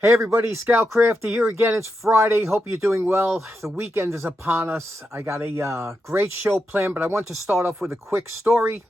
Hey everybody, Scoutcrafter here again. It's Friday. Hope you're doing well. The weekend is upon us. I got a great show planned, but I want to start off with a quick story.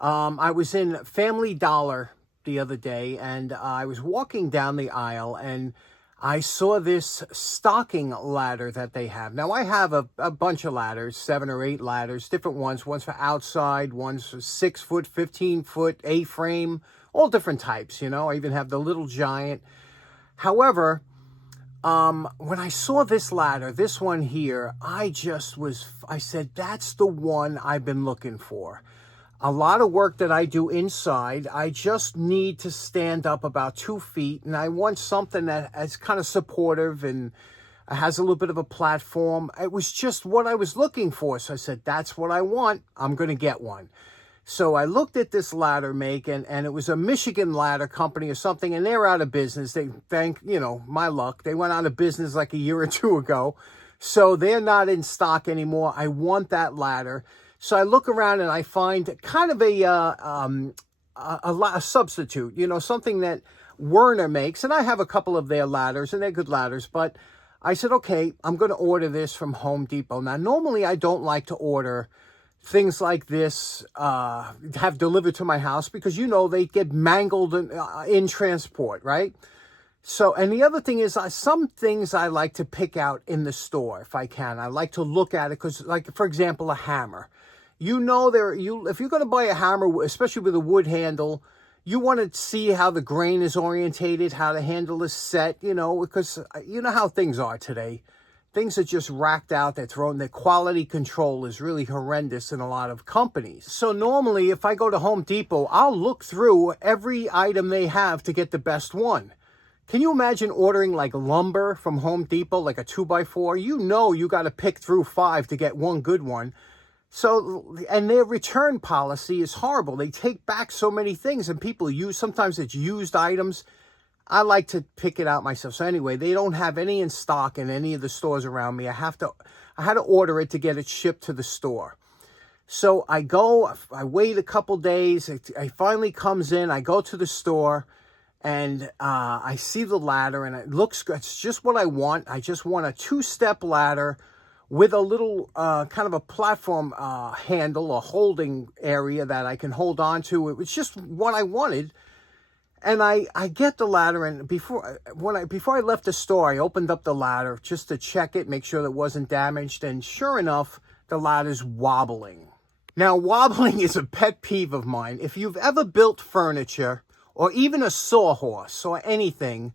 I was in Family Dollar the other day, and I was walking down the aisle, and I saw this stocking ladder that they have. Now, I have a bunch of ladders, 7 or 8 ladders, different ones. One's for outside, one's for 6 foot, 15 foot, A-frame, all different types, you know. I even have the little giant. However, when I saw this ladder, this one here, I said, that's the one I've been looking for. A lot of work that I do inside, I just need to stand up about 2 feet, and I want something that is kind of supportive and has a little bit of a platform. It was just what I was looking for. So I said, that's what I want. I'm going to get one. So I looked at this ladder make, and it was a Michigan ladder company or something, and they're out of business. They my luck. They went out of business like a year or two ago. So they're not in stock anymore. I want that ladder. So I look around and I find kind of a substitute, something that Werner makes. And I have a couple of their ladders, and they're good ladders. But I said, okay, I'm going to order this from Home Depot. Now, normally I don't like to order things like this have delivered to my house because, they get mangled in transport, right? So, and the other thing is some things I like to pick out in the store if I can. I like to look at it because, like, for example, a hammer. If you're going to buy a hammer, especially with a wood handle, you want to see how the grain is orientated, how the handle is set, because you know how things are today. Things are just racked out, they're thrown. The quality control is really horrendous in a lot of companies. So normally, if I go to Home Depot, I'll look through every item they have to get the best one. Can you imagine ordering like lumber from Home Depot, like a 2x4? You got to pick through 5 to get one good one. So, and their return policy is horrible. They take back so many things, and people sometimes it's used items. I like to pick it out myself. So anyway, they don't have any in stock in any of the stores around me. I had to order it to get it shipped to the store. So I wait a couple days. It finally comes in. I go to the store, and I see the ladder, and it looks good. It's just what I want. I just want a 2-step ladder with a little kind of a platform handle, a holding area that I can hold on to. It was just what I wanted. And I get the ladder, and before I left the store, I opened up the ladder just to check it, make sure that it wasn't damaged, and sure enough, the ladder's wobbling. Now, wobbling is a pet peeve of mine. If you've ever built furniture, or even a sawhorse, or anything,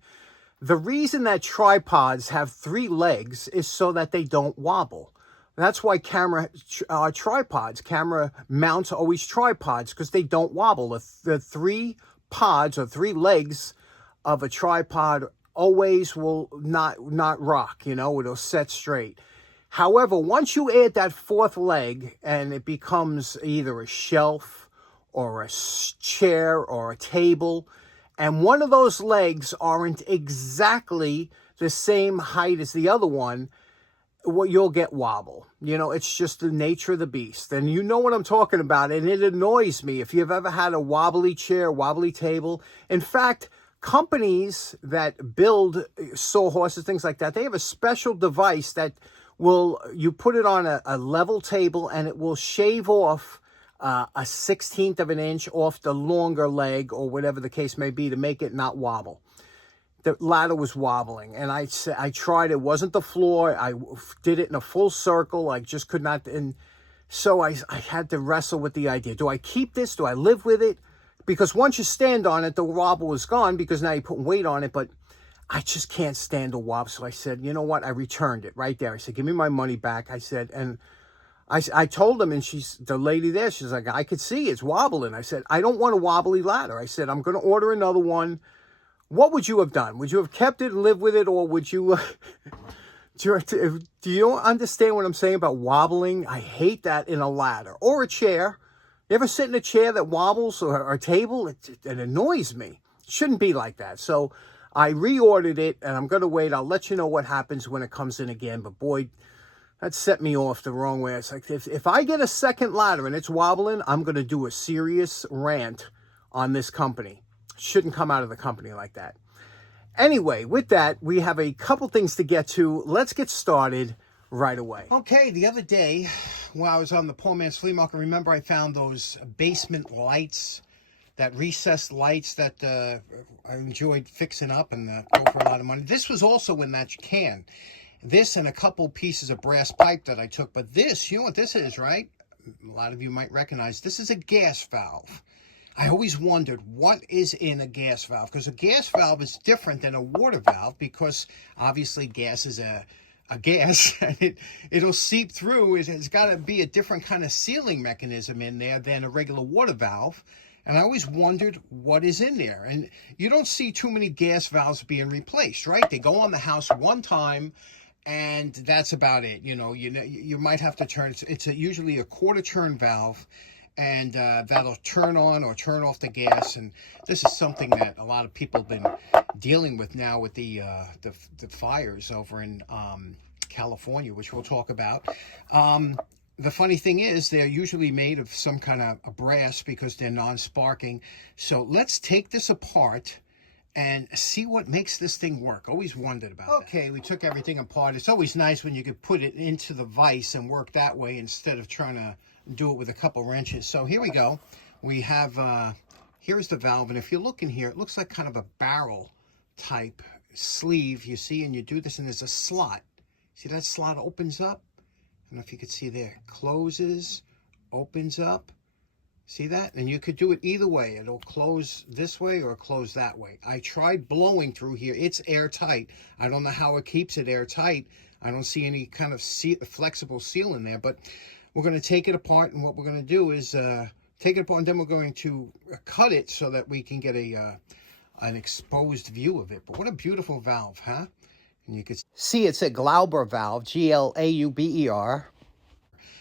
the reason that tripods have 3 legs is so that they don't wobble. That's why camera mounts are always tripods, because they don't wobble. The 3 pods or 3 legs of a tripod always will not rock, it'll set straight. However, once you add that 4th leg and it becomes either a shelf or a chair or a table, and one of those legs aren't exactly the same height as the other one, you'll get wobble. It's just the nature of the beast. And you know what I'm talking about. And it annoys me if you've ever had a wobbly chair, wobbly table. In fact, companies that build sawhorses, things like that, they have a special device that you put it on a level table, and it will shave off a 1/16 of an inch off the longer leg, or whatever the case may be, to make it not wobble. The ladder was wobbling, and I tried. It wasn't the floor. I did it in a full circle. I just could not. And so I had to wrestle with the idea. Do I keep this? Do I live with it? Because once you stand on it, the wobble is gone, because now you put weight on it. But I just can't stand a wobble. So I said, you know what? I returned it right there. I said, give me my money back. I said, and I told them, and the lady there, she's like, I could see it's wobbling. I said, I don't want a wobbly ladder. I said, I'm going to order another one. What would you have done? Would you have kept it and lived with it, or would you... do you understand what I'm saying about wobbling? I hate that in a ladder or a chair. You ever sit in a chair that wobbles, or a table? It annoys me. It shouldn't be like that. So I reordered it, and I'm going to wait. I'll let you know what happens when it comes in again. But boy, that set me off the wrong way. It's like, if I get a second ladder and it's wobbling, I'm going to do a serious rant on this company. Shouldn't come out of the company like that. Anyway, with that, we have a couple things to get to. Let's get started right away. Okay, the other day, while I was on the poor man's flea market, remember I found those basement lights, that recessed lights that I enjoyed fixing up and go for a lot of money. This was also in that can. This and a couple pieces of brass pipe that I took. But this, you know what this is, right? A lot of you might recognize. This is a gas valve. I always wondered what is in a gas valve, because a gas valve is different than a water valve, because obviously gas is a gas and it'll seep through. It's got to be a different kind of sealing mechanism in there than a regular water valve. And I always wondered what is in there. And you don't see too many gas valves being replaced, right? They go on the house one time and that's about it. You might have to turn. It's usually a quarter turn valve, and that'll turn on or turn off the gas. And this is something that a lot of people have been dealing with now with the fires over in California, which we'll talk about. The funny thing is they're usually made of some kind of a brass because they're non-sparking. So let's take this apart and see what makes this thing work. Always wondered about that. Okay, we took everything apart. It's always nice when you could put it into the vise and work that way instead of trying to do it with a couple wrenches. So here we go. We have, here's the valve. And if you look in here, it looks like kind of a barrel type sleeve, you see, and you do this and there's a slot. See that slot opens up? I don't know if you could see there. Closes, opens up. See that? And you could do it either way. It'll close this way or close that way. I tried blowing through here. It's airtight. I don't know how it keeps it airtight. I don't see any kind of flexible seal in there, but we're going to take it apart, and what we're going to do is take it apart, and then we're going to cut it so that we can get an exposed view of it. But what a beautiful valve, huh? And you can see it's a Glauber valve, G-L-A-U-B-E-R.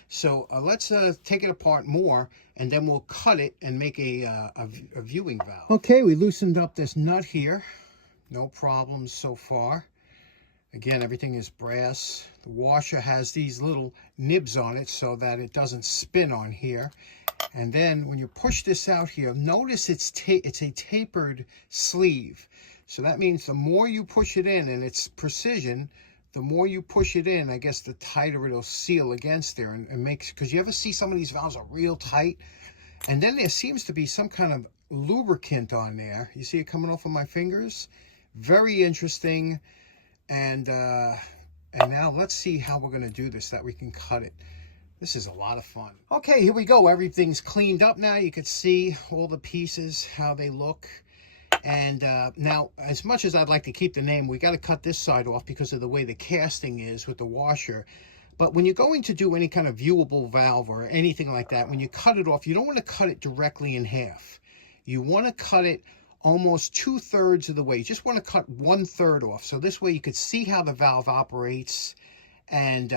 So let's take it apart more, and then we'll cut it and make a viewing valve. Okay, we loosened up this nut here. No problems so far. Again, everything is brass. The washer has these little nibs on it so that it doesn't spin on here. And then when you push this out here, notice it's a tapered sleeve. So that means the more you push it in, and it's precision, the more you push it in, I guess the tighter it'll seal against there and makes, because you ever see some of these valves are real tight, and then there seems to be some kind of lubricant on there. You see it coming off of my fingers? Very interesting. And now let's see how we're going to do this, that we can cut it. This is a lot of fun. Okay, here we go. Everything's cleaned up now. You can see all the pieces, how they look. And now, as much as I'd like to keep the name, we got to cut this side off because of the way the casting is with the washer. But when you're going to do any kind of viewable valve or anything like that, when you cut it off, you don't want to cut it directly in half. You want to cut it almost 2/3 of the way. You just want to cut 1/3 off. So this way you could see how the valve operates, and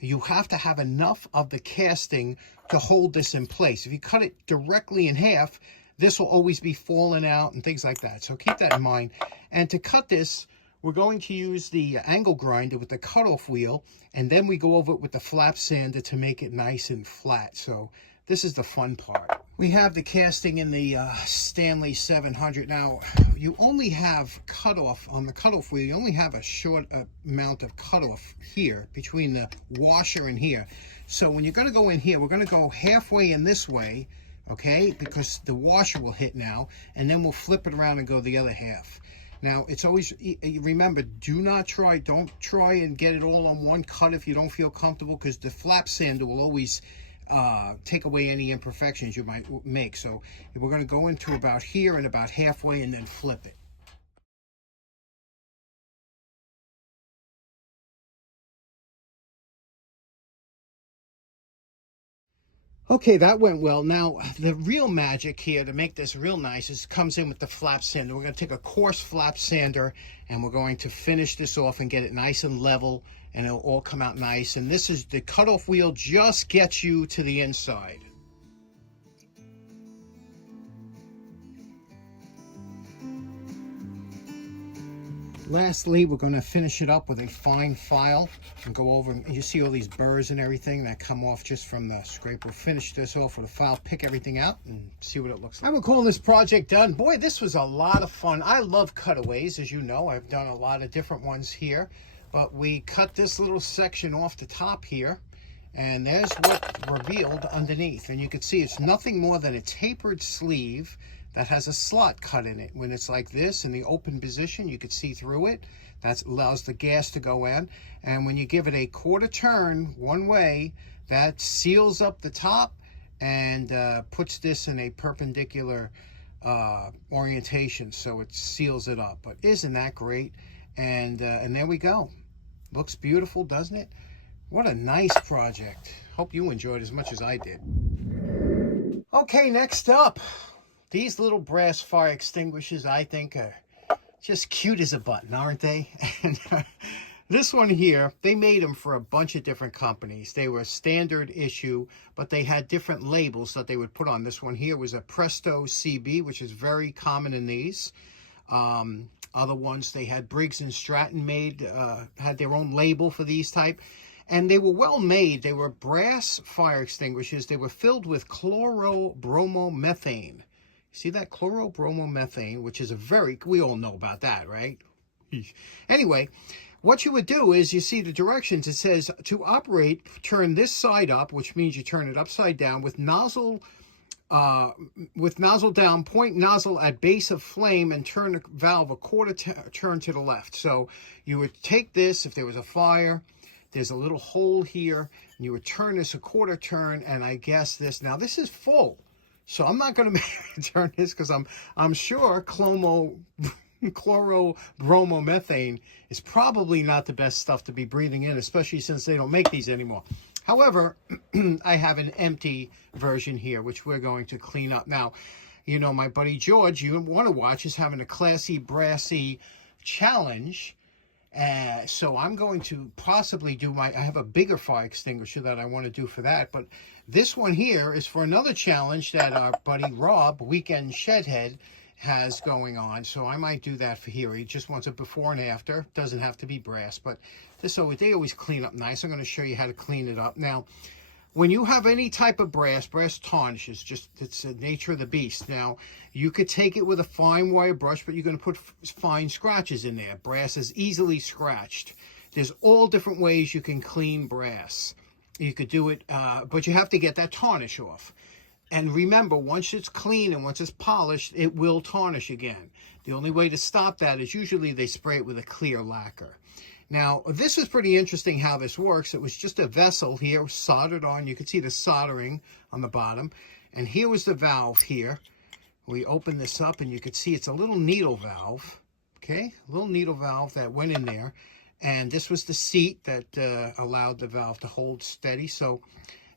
you have to have enough of the casting to hold this in place. If you cut it directly in half, this will always be falling out and things like that. So keep that in mind. And to cut this, we're going to use the angle grinder with the cutoff wheel, and then we go over it with the flap sander to make it nice and flat. So this is the fun part. We have the casting in the Stanley 700. Now, you only have cutoff on the cutoff wheel. You only have a short amount of cutoff here between the washer and here. So when you're going to go in here, we're going to go halfway in this way, okay, because the washer will hit now, and then we'll flip it around and go the other half. Now, it's always, remember, don't try and get it all on one cut if you don't feel comfortable, because the flap sander will always take away any imperfections you might make. So we're going to go into about here and about halfway and then flip it. Okay, that went well. Now, the real magic here to make this real nice is comes in with the flap sander. We're going to take a coarse flap sander, and we're going to finish this off and get it nice and level, and it'll all come out nice. And this is the cutoff wheel, just gets you to the inside. Lastly, we're going to finish it up with a fine file and go over, and you see all these burrs and everything that come off just from the scrape. We'll finish this off with a file, pick everything out, and see what it looks like. I'm calling this project done. Boy, this was a lot of fun. I love cutaways, as you know. I've done a lot of different ones here, but we cut this little section off the top here, and there's what revealed underneath. And you can see it's nothing more than a tapered sleeve that has a slot cut in it. When it's like this in the open position, you could see through it. That allows the gas to go in. And when you give it a quarter turn one way, that seals up the top and puts this in a perpendicular orientation, so it seals it up. But isn't that great? And there we go. Looks beautiful, doesn't it? What a nice project. Hope you enjoyed as much as I did. Okay, next up, these little brass fire extinguishers, I think, are just cute as a button, aren't they? And this one here, they made them for a bunch of different companies. They were standard issue, but they had different labels that they would put on. This one here was a Presto CB, which is very common in these. Other ones, they had Briggs and Stratton made, had their own label for these type. And they were well made. They were brass fire extinguishers. They were filled with chlorobromomethane. See that? Chlorobromomethane, which is we all know about that, right? Anyway, what you would do is, you see the directions. It says to operate, turn this side up, which means you turn it upside down with nozzle down, point nozzle at base of flame, and turn the valve a quarter turn to the left. So you would take this, if there was a fire, there's a little hole here, and you would turn this a quarter turn, and I guess this, now this is full, so I'm not going to turn this, because I'm sure chlorobromomethane is probably not the best stuff to be breathing in, especially since they don't make these anymore. However, I have an empty version here, which we're going to clean up. Now, you know, my buddy George, you want to watch, is having a classy, brassy challenge. So I'm going to possibly do I have a bigger fire extinguisher that I want to do for that. But this one here is for another challenge that our buddy Rob, Weekend Shedhead, has going on. So I might do that for here. He just wants a before and after. Doesn't have to be brass, but they always clean up nice. I'm going to show you how to clean it up. Now, when you have any type of brass tarnishes, it's the nature of the beast. Now, you could take it with a fine wire brush, but you're going to put fine scratches in there. Brass is easily scratched. There's all different ways you can clean brass. You could do it, but you have to get that tarnish off. And remember, once it's clean and once it's polished, it will tarnish again. The only way to stop that is usually they spray it with a clear lacquer. Now, this is pretty interesting how this works. It was just a vessel here soldered on. You can see the soldering on the bottom. And here was the valve here. We open this up and you can see it's a little needle valve. Okay, a little needle valve that went in there. And this was the seat that allowed the valve to hold steady. So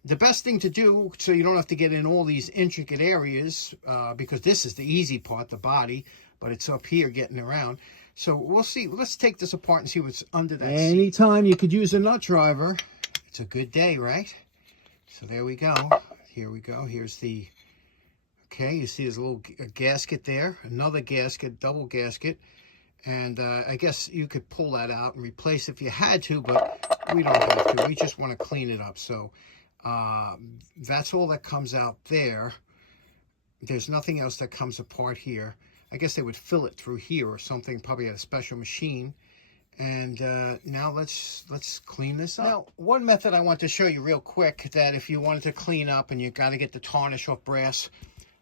the best thing to do, so you don't have to get in all these intricate areas, because this is the easy part, the body, but it's up here getting around. So we'll see. Let's take this apart and see what's under that seat. Anytime you could use a nut driver, it's a good day, right? So there we go. Here we go. Here's the, okay, you see there's a little gasket there, another gasket, double gasket. And I guess you could pull that out and replace if you had to, but we don't have to. We just want to clean it up. So that's all that comes out there. There's nothing else that comes apart here. I guess they would fill it through here or something, probably at a special machine. And now let's clean this up. Now, one method I want to show you real quick, that if you wanted to clean up and you got to get the tarnish off brass,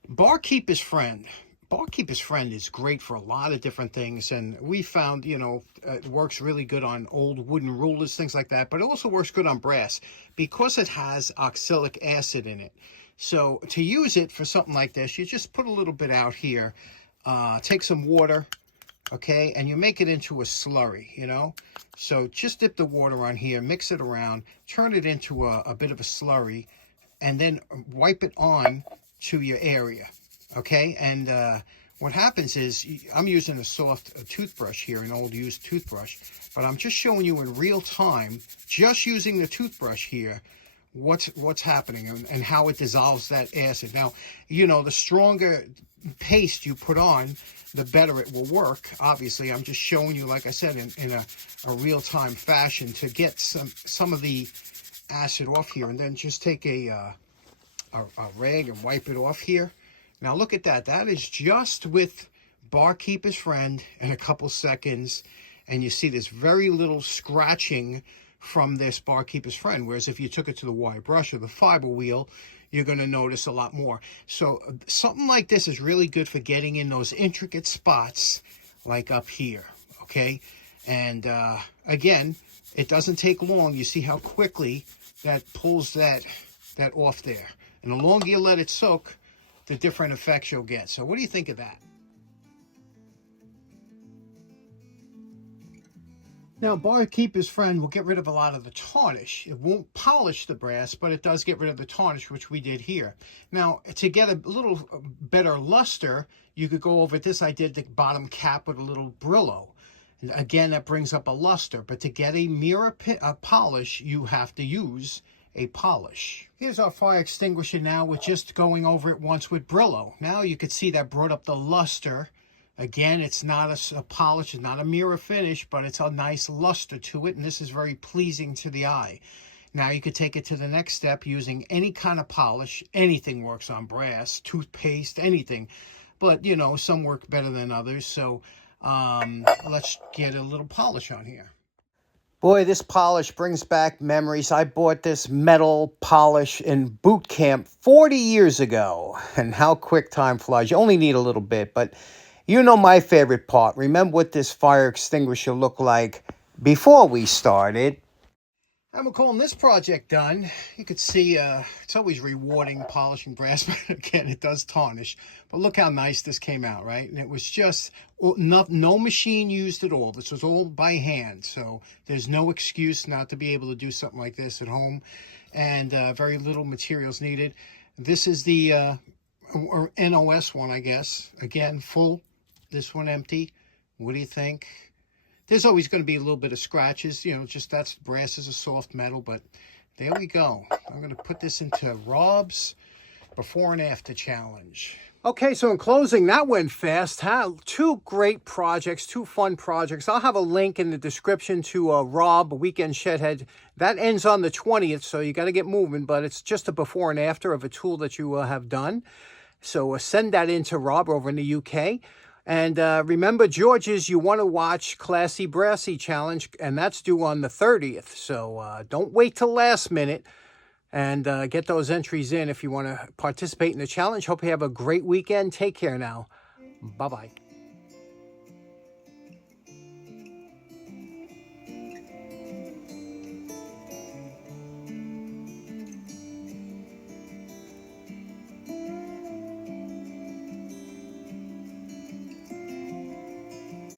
Barkeeper's Friend. Barkeeper's Friend is great for a lot of different things, and we found, you know, it works really good on old wooden rulers, things like that, but it also works good on brass because it has oxalic acid in it. So to use it for something like this, you just put a little bit out here, take some water, okay, and you make it into a slurry, you know. So just dip the water on here, mix it around, turn it into a bit of a slurry, and then wipe it on to your area. Okay, and what happens is, I'm using a soft toothbrush here, an old used toothbrush, but I'm just showing you in real time, just using the toothbrush here, what's happening and how it dissolves that acid. Now, you know, the stronger paste you put on, the better it will work. Obviously, I'm just showing you, like I said, in a real-time fashion to get some of the acid off here, and then just take a rag and wipe it off here. Now look at that. That is just with Barkeeper's Friend in a couple seconds, and you see this very little scratching from this Barkeeper's Friend, whereas if you took it to the wire brush or the fiber wheel, you're going to notice a lot more. So something like this is really good for getting in those intricate spots like up here, okay? And again, it doesn't take long. You see how quickly that pulls that off there. And the longer you let it soak, the different effects you'll get. So what do you think of that? Now, Barkeeper's Friend will get rid of a lot of the tarnish. It won't polish the brass, but it does get rid of the tarnish, which we did here. Now, to get a little better luster, you could go over this. I did the bottom cap with a little Brillo. And again, that brings up a luster. But to get a mirror polish, you have to use a polish. Here's our fire extinguisher now. We're just going over it once with Brillo. Now you can see that brought up the luster. Again, it's not a polish, it's not a mirror finish, but it's a nice luster to it, and this is very pleasing to the eye. Now you could take it to the next step using any kind of polish. Anything works on brass, toothpaste, anything. But, you know, some work better than others, so let's get a little polish on here. Boy, this polish brings back memories. I bought this metal polish in boot camp 40 years ago, and how quick time flies. You only need a little bit, but you know my favorite part. Remember what this fire extinguisher looked like before we started. And we're calling this project done. You could see it's always rewarding polishing brass, but again, it does tarnish. But look how nice this came out, right? And it was just no machine used at all. This was all by hand, so there's no excuse not to be able to do something like this at home. And very little materials needed. This is the or NOS one, I guess. Again, full. This one empty. What do you think? There's always going to be a little bit of scratches, you know, just that's brass is a soft metal, but there we go. I'm going to put this into Rob's before and after challenge. Okay, so in closing, that went fast, huh? Two great projects, two fun projects. I'll have a link in the description to Rob, Weekend Shedhead. That ends on the 20th, so you got to get moving, but it's just a before and after of a tool that you have done. So send that in to Rob over in the UK. And remember, George's You Want to Watch Classy Brassy Challenge, and that's due on the 30th. So don't wait till last minute and get those entries in if you want to participate in the challenge. Hope you have a great weekend. Take care now. Bye-bye.